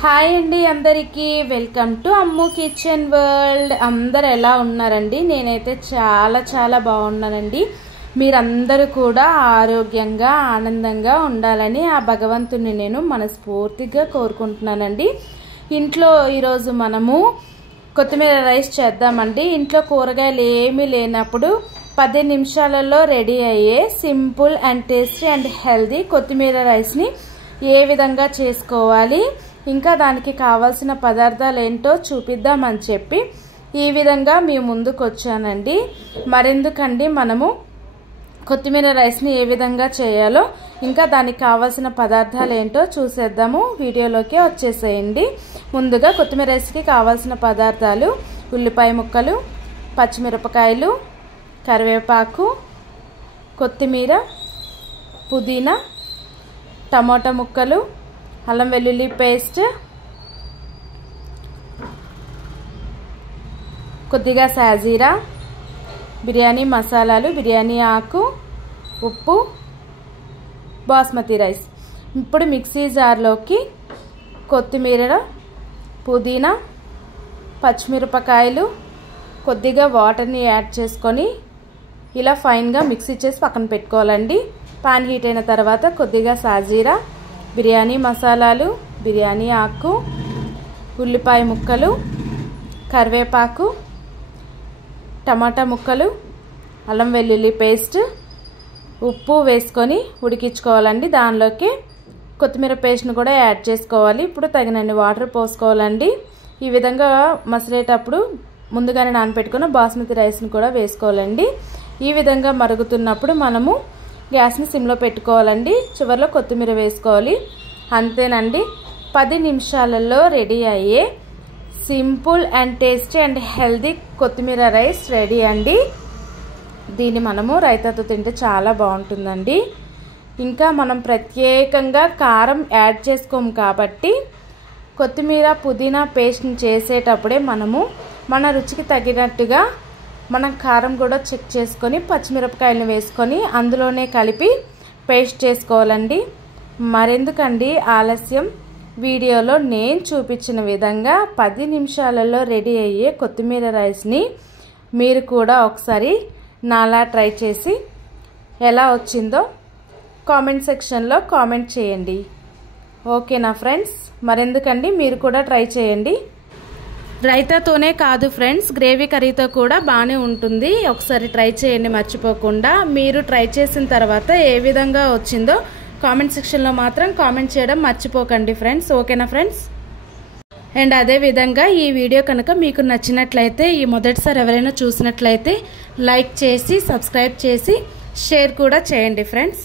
Hi అండి అందరికీ welcome to Ammu kitchen world. అందరు ఎలా ఉన్నారండి? నేనైతే చాలా బాగున్నానండి. మీరందరూ కూడా ఆరోగ్యంగా ఆనందంగా ఉండాలని ఆ భగవంతుని నేను మనస్ఫూర్తిగా కోరుకుంటున్నానండి. ఇంట్లో ఈరోజు మనము కొత్తిమీర రైస్ చేద్దామండి. ఇంట్లో కూరగాయలు ఏమీ లేనప్పుడు 10 నిమిషాలలో రెడీ అయ్యే simple and tasty and healthy కొత్తిమీర రైస్ని ఏ విధంగా చేసుకోవాలి, ఇంకా దానికి కావాల్సిన పదార్థాలు ఏంటో చూపిద్దామని చెప్పి ఈ విధంగా మీ ముందుకు వచ్చానండి. మరెందుకండి, మనము కొత్తిమీర రైస్ని ఏ విధంగా చేయాలో ఇంకా దానికి కావాల్సిన పదార్థాలు ఏంటో చూసేద్దాము. వీడియోలోకి వచ్చేసేయండి. ముందుగా కొత్తిమీర రైస్కి కావాల్సిన పదార్థాలు: ఉల్లిపాయ ముక్కలు, పచ్చిమిరపకాయలు, కరివేపాకు, కొత్తిమీర, పుదీనా, టమాటా ముక్కలు, అల్లం వెల్లుల్లి పేస్ట్, కొద్దిగా సాజీరా, బిర్యానీ మసాలాలు, బిర్యానీ ఆకు, ఉప్పు, బాస్మతి రైస్. ఇప్పుడు మిక్సీ జార్లోకి కొత్తిమీర, పుదీనా, పచ్చిమిరపకాయలు, కొద్దిగా వాటర్ని యాడ్ చేసుకొని ఇలా ఫైన్గా మిక్సీ చేసి పక్కన పెట్టుకోవాలండి. పాన్ హీట్ అయిన తర్వాత కొద్దిగా సాజీరా, బిర్యానీ మసాలాలు, బిర్యానీ ఆకు, ఉల్లిపాయ ముక్కలు, కరివేపాకు, టమాటా ముక్కలు, అల్లం వెల్లుల్లి పేస్ట్, ఉప్పు వేసుకొని ఉడికించుకోవాలండి. దానిలోకి కొత్తిమీర పేస్ట్ని కూడా యాడ్ చేసుకోవాలి. ఇప్పుడు తగినన్ని వాటర్ పోసుకోవాలండి. ఈ విధంగా మసిలేటప్పుడు ముందుగానే నానబెట్టుకున్న బాస్మతి రైస్ని కూడా వేసుకోవాలండి. ఈ విధంగా మరుగుతున్నప్పుడు మనము గ్యాస్ని సిమ్లో పెట్టుకోవాలండి. చివరిలో కొత్తిమీర వేసుకోవాలి. అంతేనండి, 10 నిమిషాలలో రెడీ అయ్యే simple and tasty and healthy కొత్తిమీర రైస్ రెడీ అండి. దీన్ని మనము రైతాతో తింటే చాలా బాగుంటుందండి. ఇంకా మనం ప్రత్యేకంగా కారం యాడ్ చేసుకోము కాబట్టి కొత్తిమీర పుదీనా పేస్ట్ని చేసేటప్పుడే మనము మన రుచికి తగినట్టుగా మనం కారం కూడా చెక్ చేసుకొని పచ్చిమిరపకాయలను వేసుకొని అందులోనే కలిపి పేస్ట్ చేసుకోవాలండి. మరెందుకండి ఆలస్యం, వీడియోలో నేను చూపించిన విధంగా 10 నిమిషాలలో రెడీ అయ్యే కొత్తిమీర రైస్ని మీరు కూడా ఒకసారి నాలా ట్రై చేసి ఎలా వచ్చిందో కామెంట్ సెక్షన్లో కామెంట్ చేయండి. ఓకేనా ఫ్రెండ్స్? మరెందుకండి, మీరు కూడా ట్రై చేయండి. రైతాతోనే కాదు ఫ్రెండ్స్, గ్రేవీ కర్రీతో కూడా బాగానే ఉంటుంది. ఒకసారి ట్రై చేయండి మర్చిపోకుండా. మీరు ట్రై చేసిన తర్వాత ఏ విధంగా వచ్చిందో కామెంట్ సెక్షన్లో మాత్రం కామెంట్ చేయడం మర్చిపోకండి ఫ్రెండ్స్. ఓకేనా ఫ్రెండ్స్? అండ్ అదే విధంగా ఈ వీడియో కనుక మీకు నచ్చినట్లయితే, ఈ మొదటిసారి ఎవరైనా చూసినట్లయితే లైక్ చేసి సబ్స్క్రైబ్ చేసి షేర్ కూడా చేయండి ఫ్రెండ్స్.